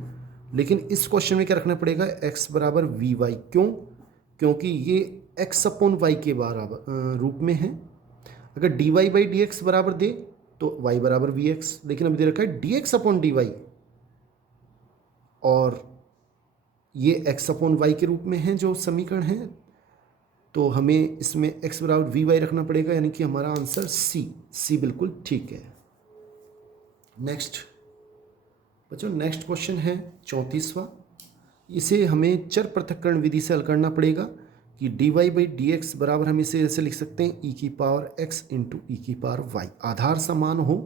लेकिन इस क्वेश्चन में क्या रखना पड़ेगा, x बराबर वी वाई। क्यों? क्योंकि ये x अपॉन वाई के बराबर रूप में है। अगर D Y by D X बराबर दे तो y बराबर वी एक्स, लेकिन अभी दे रखा है D X upon D Y, और ये x अपॉन वाई के रूप में है जो समीकरण है, तो हमें इसमें x बराबर वी वाई रखना पड़ेगा, यानी कि हमारा आंसर सी बिल्कुल ठीक है। नेक्स्ट बच्चों, नेक्स्ट क्वेश्चन है 34वां, इसे हमें चर पृथक्करण विधि से हल करना पड़ेगा कि D Y by D X बराबर हम इसे ऐसे लिख सकते हैं ई की पावर एक्स इंटू ई की पावर वाई। आधार समान हो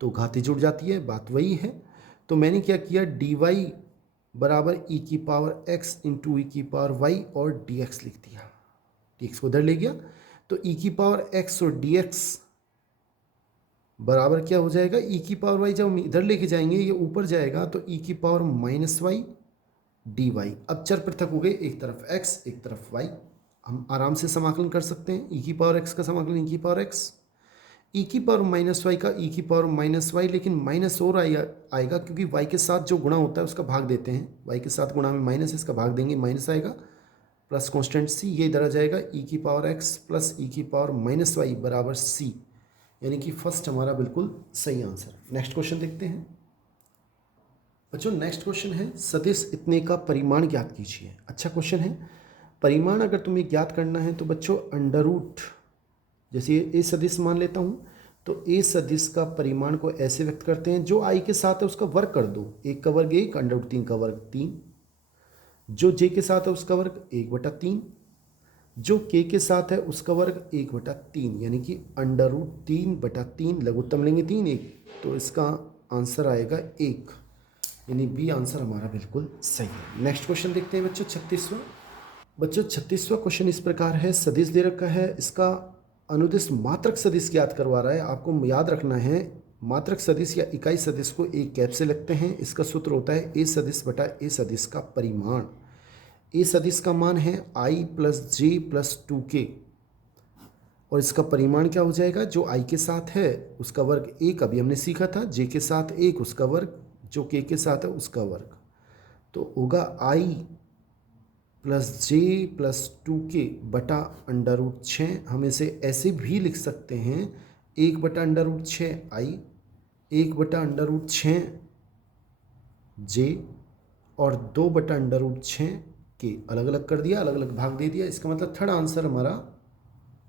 तो घातें जुड़ जाती है, बात वही है। तो मैंने क्या किया, डी वाई बराबर ई की पावर एक्स इंटू ई की पावर वाई और डी एक्स लिख दिया, डी एक्स को इधर ले गया, तो ई की पावर एक्स और डी एक्स बराबर क्या हो जाएगा, ई की पावर वाई जब हम इधर लेके जाएंगे ये ऊपर जाएगा, तो ई की power minus Y D Y. अब चर पृथक हो गए, एक तरफ एक्स एक तरफ वाई, हम आराम से समाकलन कर सकते हैं। ई की पावर एक्स का समाकलन ई की पावर एक्स, ई की पावर माइनस वाई का ई की पावर माइनस वाई, लेकिन माइनस और आएगा क्योंकि वाई के साथ जो गुणा होता है उसका भाग देते हैं, वाई के साथ गुणा में माइनस है, इसका भाग देंगे माइनस आएगा, प्लस कॉन्स्टेंट सी, ये इधर आ जाएगा ई की पावर एक्स प्लस ई की पावर माइनस वाई बराबर सी, यानी कि फर्स्ट हमारा बिल्कुल सही आंसर। नेक्स्ट क्वेश्चन देखते हैं बच्चों, नेक्स्ट क्वेश्चन है सदिश इतने का परिमाण ज्ञात कीजिए। अच्छा क्वेश्चन है। परिमाण अगर तुम्हें ज्ञात करना है तो बच्चों अंडर रूट, जैसे ए सदिश मान लेता हूँ, तो ए सदिश का परिमाण को ऐसे व्यक्त करते हैं, जो आई के साथ है उसका वर्ग कर दो, एक का वर्ग एक, अंडर रूट तीन का वर्ग तीन, जो जे के साथ है उसका वर्ग एक बटा तीन, जो के के साथ है उसका वर्ग एक बटा तीन, यानी कि अंडर रूट तीन बटा तीन, लघुत्तम लेंगे तीन एक, तो इसका आंसर आएगा एक, यानी बी आंसर हमारा बिल्कुल सही है। नेक्स्ट क्वेश्चन देखते हैं बच्चों 36वां। बच्चों 36वां क्वेश्चन इस प्रकार है, सदिश दे रखा है, इसका अनुदिश मात्रक सदिश ज्ञात करवा रहा है। आपको याद रखना है मात्रक सदिश या इकाई सदिश को एक कैप से लगते हैं, इसका सूत्र होता है ए सदिश बटा ए सदिश का परिमाण। ए सदिश का मान है आई प्लस जे प्लस टू के, और इसका परिमाण क्या हो जाएगा, जो आई के साथ है उसका वर्ग एक, अभी हमने सीखा था, जे के साथ एक उसका वर्ग, जो के साथ है उसका वर्ग, तो होगा आई प्लस जे प्लस टू के बटा अंडर रूट छः। हम इसे ऐसे भी लिख सकते हैं, एक बटा अंडर रूट छः आई, एक बटा अंडर रूट छः जे, और दो बटा अंडर रूट छः के, अलग अलग कर दिया, अलग अलग भाग दे दिया। इसका मतलब थर्ड आंसर हमारा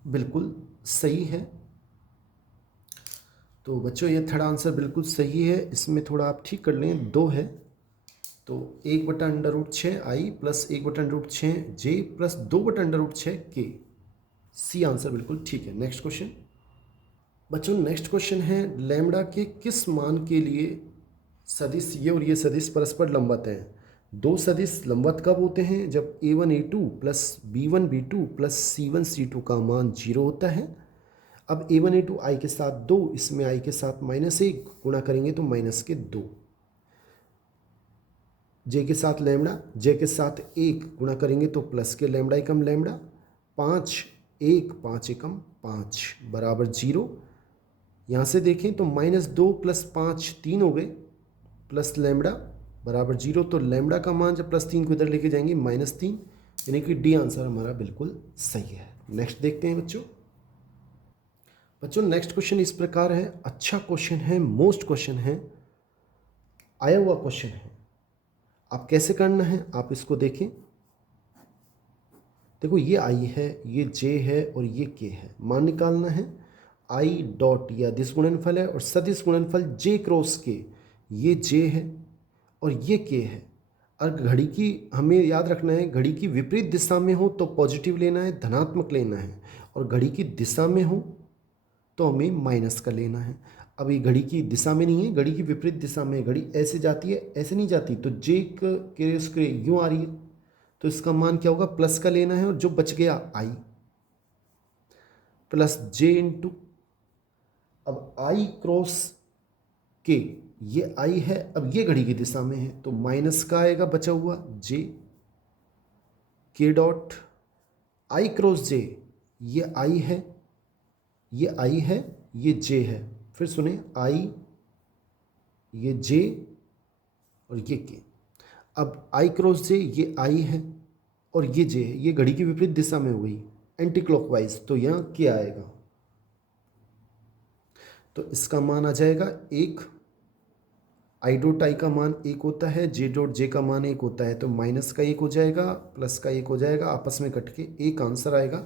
बिल्कुल सही है। तो बच्चों ये थर्ड आंसर बिल्कुल सही है, इसमें थोड़ा आप ठीक कर लें, दो है, तो एक बटा अंडर रूट छः आई प्लस एक बटा अंडर रूट छः जे प्लस दो बटा अंडर रूट छः के, सी आंसर बिल्कुल ठीक है। नेक्स्ट क्वेश्चन बच्चों, नेक्स्ट क्वेश्चन है लैम्बडा के किस मान के लिए सदिश ये और ये सदिश परस्पर लंबवत हैं। दो सदिश लंबवत कब होते हैं, जब a1 a2 plus b1 b2 plus c1 c2 का मान 0 होता है। अब a1 a2 i के साथ 2, इसमें i के साथ -1 गुणा करेंगे तो माइनस के 2, j के साथ लैम्बडा, j के साथ 1 गुणा करेंगे तो प्लस के लैम्बडा एकम लैम्बडा, 5 1 5 एकम 5 बराबर 0। यहाँ से देखें तो -2 प्लस 5 3 हो गए, प्लस लैम्बडा बराबर 0, तो लैम्बडा का मान जब +3 को इधर लेके जाएंगे -3, यानी कि डी आंसर हमारा बिल्कुल सही है। नेक्स्ट देखते हैं बच्चों नेक्स्ट क्वेश्चन इस प्रकार है, अच्छा क्वेश्चन है, मोस्ट क्वेश्चन है, आया हुआ क्वेश्चन है। आप कैसे करना है आप इसको देखें। देखो ये आई है, ये जे है और ये के है। मान निकालना है आई डॉट या दिस गुणनफल है और सदिश गुणनफल जे क्रॉस के, ये जे है और ये के है। और घड़ी की हमें याद रखना है, घड़ी की विपरीत दिशा में हो तो पॉजिटिव लेना है, धनात्मक लेना है, और घड़ी की दिशा में हो तो हमें माइनस का लेना है। अब ये घड़ी की दिशा में नहीं है, घड़ी की विपरीत दिशा में, घड़ी ऐसे जाती है ऐसे नहीं जाती, तो जे के उसके यूँ आ रही है, तो इसका मान क्या होगा, प्लस का लेना है, और जो बच गया आई प्लस जे इंटू, अब आई क्रॉस के, ये आई है, अब ये घड़ी की दिशा में है तो माइनस का आएगा बचा हुआ जे के डॉट आई क्रॉस जे, ये आई है, ये आई है, ये जे है। फिर सुने, आई, ये जे और ये के। अब आई क्रॉस जे, ये आई है और ये जे है, ये घड़ी की विपरीत दिशा में हो गई, एंटी क्लॉकवाइज, तो यहाँ क्या आएगा, तो इसका मान आ जाएगा एक। आई डॉट आई का मान एक होता है, जे डॉट जे का मान एक होता है, तो माइनस का एक हो जाएगा, प्लस का एक हो जाएगा, आपस में कट के एक आंसर आएगा।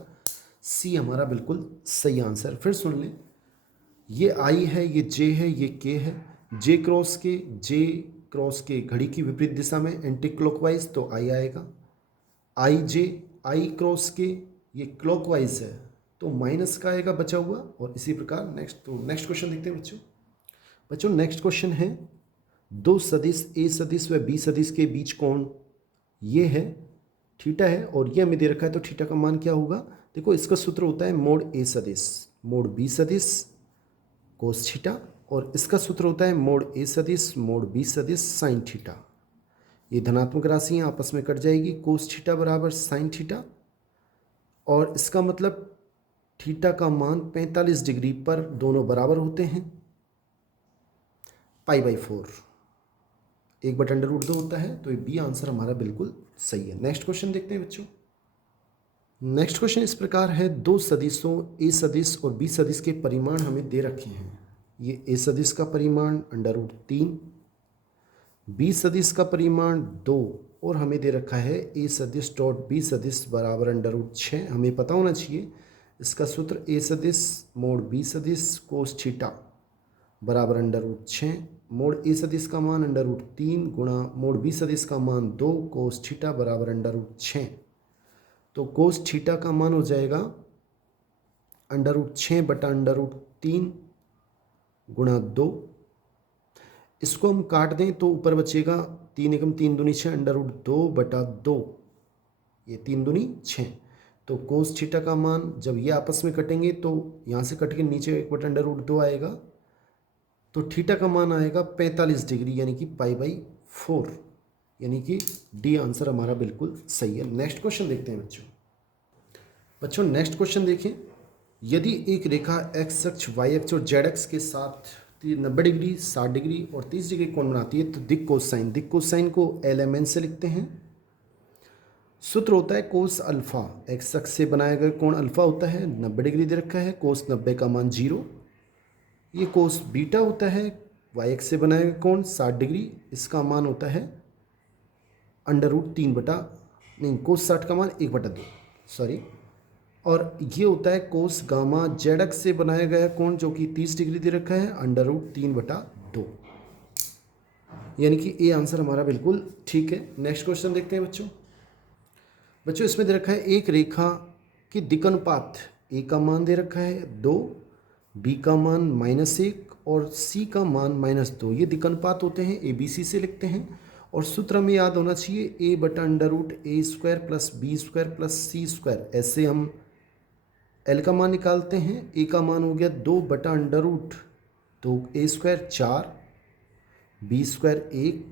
सी हमारा बिल्कुल सही आंसर। फिर सुन लें, ये आई है, ये जे है, ये के है, जे क्रॉस के घड़ी की विपरीत दिशा में एंटी क्लॉकवाइज, तो आई आएगा। आई जे, आई क्रॉस के, ये क्लॉकवाइज है तो माइनस का आएगा बचा हुआ, और इसी प्रकार नेक्स्ट। तो नेक्स्ट क्वेश्चन देखते हैं बच्चों नेक्स्ट क्वेश्चन है, दो सदिश ए सदिश व बी सदिश के बीच कोण ये है, थीटा है, और ये हमें दे रखा है, तो थीटा का मान क्या होगा। देखो इसका सूत्र होता है मोड ए सदिश मोड बी सदिश कोस थीटा, और इसका सूत्र होता है मोड ए सदिश मोड बी सदिश साइन थीटा। ये धनात्मक राशियाँ आपस में कट जाएगी, कोस थीटा बराबर साइन थीटा, और इसका मतलब थीटा का मान 45 डिग्री पर दोनों बराबर होते हैं, पाई/4 1/√2 होता है, तो ये बी आंसर हमारा बिल्कुल सही है। नेक्स्ट क्वेश्चन देखते हैं बच्चों। नेक्स्ट क्वेश्चन इस प्रकार है, दो सदिशों ए सदिश और बी सदिश के परिमाण हमें दे रखे हैं। ये ए सदिश का परिमाण √3, बी सदिश का परिमाण 2, और हमें दे रखा है ए सदिश डॉट बी सदिश बराबर √6। हमें पता होना चाहिए इसका सूत्र, ए सदिश मोड बी सदिश कोस थीटा बराबर √6, मोड ए सदिश का मान √3 गुणा मोड बी सदिश का मान 2 कोस थीटा बराबर √6। तो कोस थीटा का मान हो जाएगा √6 बटा √3 गुणा 2। इसको हम काट दें तो ऊपर बचेगा 3 एकम 3 दूनी 6 √2 बटा 2, ये 3 दूनी 6। तो कोस थीटा का मान जब ये आपस में कटेंगे तो यहाँ से कट के नीचे 1/√2 आएगा, तो थीटा का मान आएगा 45 डिग्री, यानी कि पाई/4, यानी कि डी आंसर हमारा बिल्कुल सही है। नेक्स्ट क्वेश्चन देखते हैं बच्चों नेक्स्ट क्वेश्चन देखें, यदि एक रेखा एक्स अक्ष वाई अक्ष और जेड अक्ष के साथ 90 डिग्री 60 डिग्री और 30 डिग्री कोण बनाती है, तो दिक् कोसाइन को LMN से लिखते हैं। सूत्र होता है कोस अल्फा, एक्स अक्ष से बनाया गया कोण अल्फा होता है, 90 डिग्री दे रखा है, कोस 90 का मान 0। ये कोस बीटा होता है, वाई एक्स से बनाया गया कोण 60 डिग्री, इसका मान होता है कोस 60 का मान 1/2, सॉरी। और ये होता है कोस गामा जेड अक्ष से बनाया गया कोण जो कि 30 डिग्री दे रखा है, √3/2, यानी कि ए आंसर हमारा बिल्कुल ठीक है। नेक्स्ट क्वेश्चन देखते हैं बच्चों इसमें दे रखा है एक रेखा की दिक्कनुपात, ए का मान दे रखा है 2, बी का मान -1 और सी का मान -2। ये दिक्कनुपात होते हैं, ABC से लिखते हैं, और सूत्र में याद होना चाहिए a/√a² + b² + c²। ऐसे हम L का मान निकालते हैं, a का मान हो गया 2/√2, a² 4, b² 1,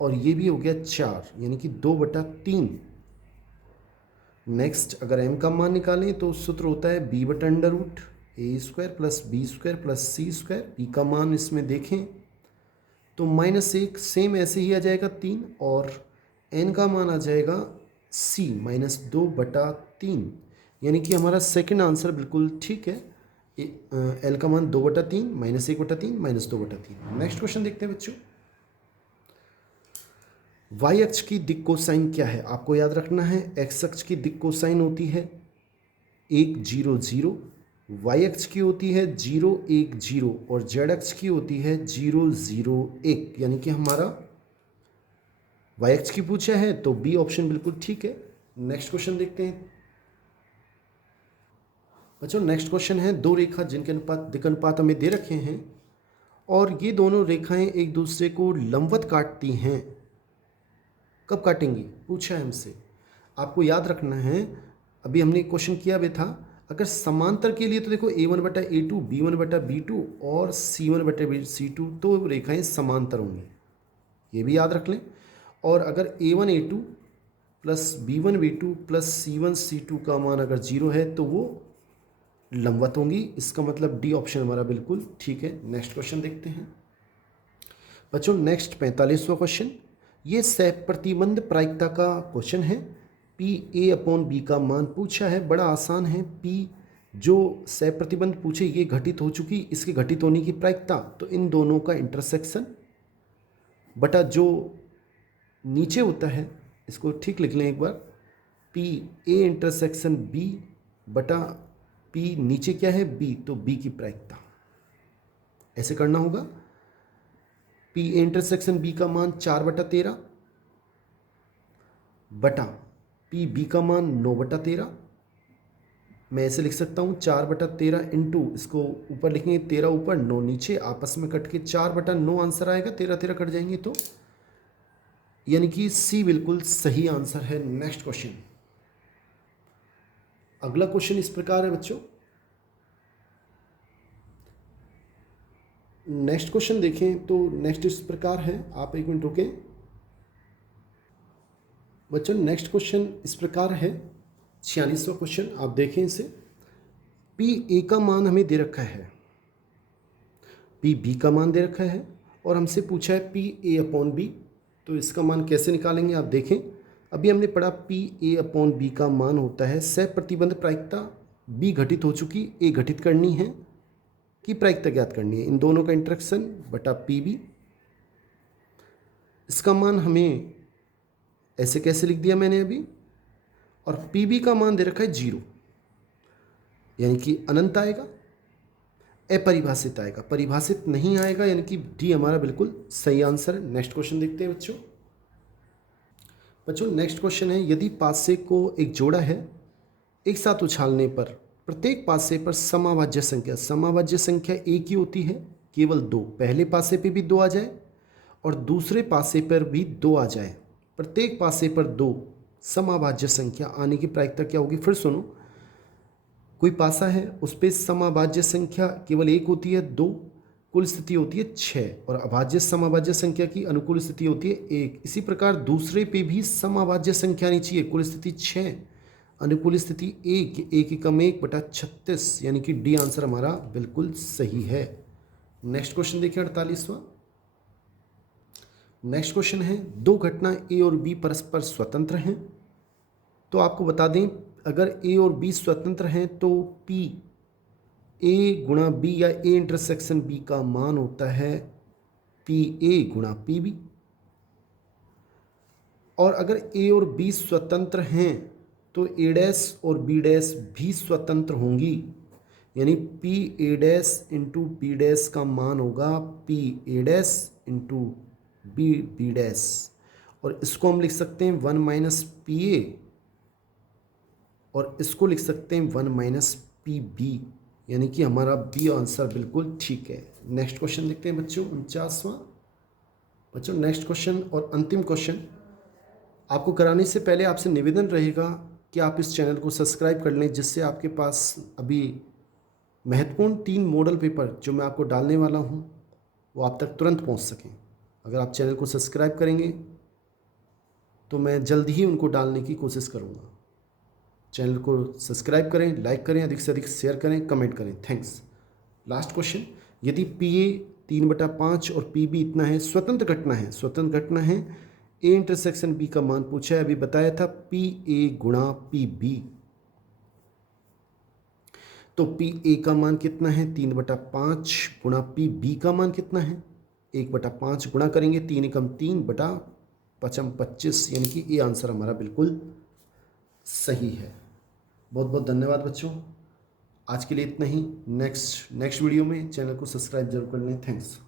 और ये भी हो गया 4, यानी कि 2/3। नेक्स्ट अगर m का मान निकालें तो सूत्र होता है b/√a² + b² + c²। b का मान इसमें देखें तो -1, सेम ऐसे ही आ जाएगा 3, और n का मान आ जाएगा c -2/3, यानी कि हमारा सेकंड आंसर बिल्कुल ठीक है। L का मान 2/3, -1/3, -2/3। नेक्स्ट क्वेश्चन देखते हैं बच्चों। वाई अक्ष की दिक् कोसाइन क्या है आपको याद रखना है। एक्स अक्ष की दिक् कोसाइन होती है 1 0 0, वाई अक्ष की होती है 0 1 0 और जेड अक्ष की होती है 0 0 1। यानी कि हमारा वाई अक्ष की पूछा है तो बी ऑप्शन बिल्कुल ठीक है। नेक्स्ट क्वेश्चन देखते हैं बच्चों। नेक्स्ट क्वेश्चन है दो रेखा जिनके दिक् अनुपात हमें दे रखे हैं और ये दोनों रेखाएं एक दूसरे को लंबवत काटती हैं। कब काटेंगी पूछा है हमसे। आपको याद रखना है, अभी हमने क्वेश्चन किया भी था, अगर समांतर के लिए तो देखो a1/a2, b1/b2 और c1/c2 तो रेखाएं समांतर होंगी, ये भी याद रख लें। और अगर a1a2 plus b1b2 plus c1c2 का मान अगर 0 है तो वो लंबवत होंगी। इसका मतलब डी ऑप्शन हमारा बिल्कुल ठीक है। नेक्स्ट क्वेश्चन देखते हैं बच्चों। नेक्स्ट 45वां क्वेश्चन, ये सहप्रतिबंध प्रायिकता का क्वेश्चन है। पी ए अपॉन बी का मान पूछा है, बड़ा आसान है। पी जो सहप्रतिबंध पूछे ये घटित हो चुकी, इसके घटित होने की प्रायिकता, तो इन दोनों का इंटरसेक्शन बटा जो नीचे होता है, इसको ठीक लिख लें एक बार, पी ए इंटरसेक्शन बी बटा पी नीचे क्या है बी, तो बी की प्रायिकता ऐसे करना होगा। पी ए इंटरसेक्शन बी का मान 4/13 बटा पी बी का मान 9/13। मैं ऐसे लिख सकता हूँ 4/13 इंटू, इसको ऊपर लिखेंगे 13 ऊपर 9 नीचे, आपस में कट के 4/9 आंसर आएगा, 13 13 कट जाएंगे तो, यानी कि सी बिल्कुल सही आंसर है। नेक्स्ट क्वेश्चन, अगला क्वेश्चन इस प्रकार है बच्चों। नेक्स्ट क्वेश्चन देखें तो नेक्स्ट इस प्रकार है, आप एक मिनट रुकें बच्चों। नेक्स्ट क्वेश्चन इस प्रकार है, 46वां क्वेश्चन, आप देखें इसे। पी ए का मान हमें दे रखा है, पी बी का मान दे रखा है और हमसे पूछा है पी ए अपॉन बी, तो इसका मान कैसे निकालेंगे आप देखें। अभी हमने पढ़ा पी ए अपॉन बी का मान होता है सहप्रतिबंध प्रायिकता, बी घटित हो चुकी, ए घटित करनी है की प्रायिकता ज्ञात करनी है, इन दोनों का इंटरेक्शन बटा पी बी। इसका मान हमें ऐसे कैसे लिख दिया मैंने अभी, और पी बी का मान दे रखा है 0, यानी कि अनंत आएगा, अपरिभाषित आएगा, परिभाषित नहीं आएगा, यानी कि डी हमारा बिल्कुल सही आंसर है। नेक्स्ट क्वेश्चन देखते हैं बच्चों। नेक्स्ट क्वेश्चन है, यदि पासे को एक जोड़ा है, एक साथ उछालने पर प्रत्येक पासे पर समाभाज्य संख्या, समाभाज्य संख्या एक ही होती है, केवल 2, पहले पासे पे भी 2 आ जाए और दूसरे पासे पर भी 2 आ जाए, प्रत्येक पासे पर 2 समाभाज्य संख्या आने की प्रायिकता क्या होगी। फिर सुनो, कोई पासा है उस पर समाभाज्य संख्या केवल एक होती है 2, कुल स्थिति होती है 6, और अभाज्य समाभाज्य संख्या की अनुकूल स्थिति होती है 1। इसी प्रकार दूसरे पे भी समाभाज्य संख्या आनी चाहिए, कुल स्थिति 6, अनुकूल स्थिति 1, 1 एकम 1/36, यानी कि डी आंसर हमारा बिल्कुल सही है। नेक्स्ट क्वेश्चन देखिए 48वां। नेक्स्ट क्वेश्चन है, दो घटना ए और बी परस्पर स्वतंत्र हैं, तो आपको बता दें अगर ए और बी स्वतंत्र हैं तो पी ए गुणा बी या ए इंटरसेक्शन बी का मान होता है पी ए गुणा पी बी। और अगर ए और बी स्वतंत्र हैं तो ए डैश और बी डैश भी स्वतंत्र होंगी, यानी P A dash into B dash का मान होगा P A dash into B B dash, और इसको हम लिख सकते हैं 1 माइनस पी ए, और इसको लिख सकते हैं 1 माइनस पी बी, यानी कि हमारा बी आंसर बिल्कुल ठीक है। नेक्स्ट क्वेश्चन देखते हैं बच्चों 49वां। बच्चों नेक्स्ट क्वेश्चन और अंतिम क्वेश्चन आपको कराने से पहले आपसे निवेदन रहेगा कि आप इस चैनल को सब्सक्राइब कर लें, जिससे आपके पास अभी महत्वपूर्ण 3 मॉडल पेपर जो मैं आपको डालने वाला हूं वो आप तक तुरंत पहुंच सकें। अगर आप चैनल को सब्सक्राइब करेंगे तो मैं जल्द ही उनको डालने की कोशिश करूंगा। चैनल को सब्सक्राइब करें, लाइक करें, अधिक से अधिक शेयर करें, कमेंट करें। थैंक्स। लास्ट क्वेश्चन, यदि पी ए 3/5 और पी बी इतना है, स्वतंत्र घटना है, स्वतंत्र घटना है, ए इंटरसेक्शन बी का मान पूछा है, अभी बताया था पी ए गुणा पी बी, तो पी ए का मान कितना है 3/5 गुणा पी बी का मान कितना है 1/5 गुणा करेंगे 3 एकम 3/5, पचम 25, यानी कि ये आंसर हमारा बिल्कुल सही है। बहुत बहुत धन्यवाद बच्चों, आज के लिए इतना ही। नेक्स्ट वीडियो में चैनल को सब्सक्राइब जरूर कर लें। थैंक्स।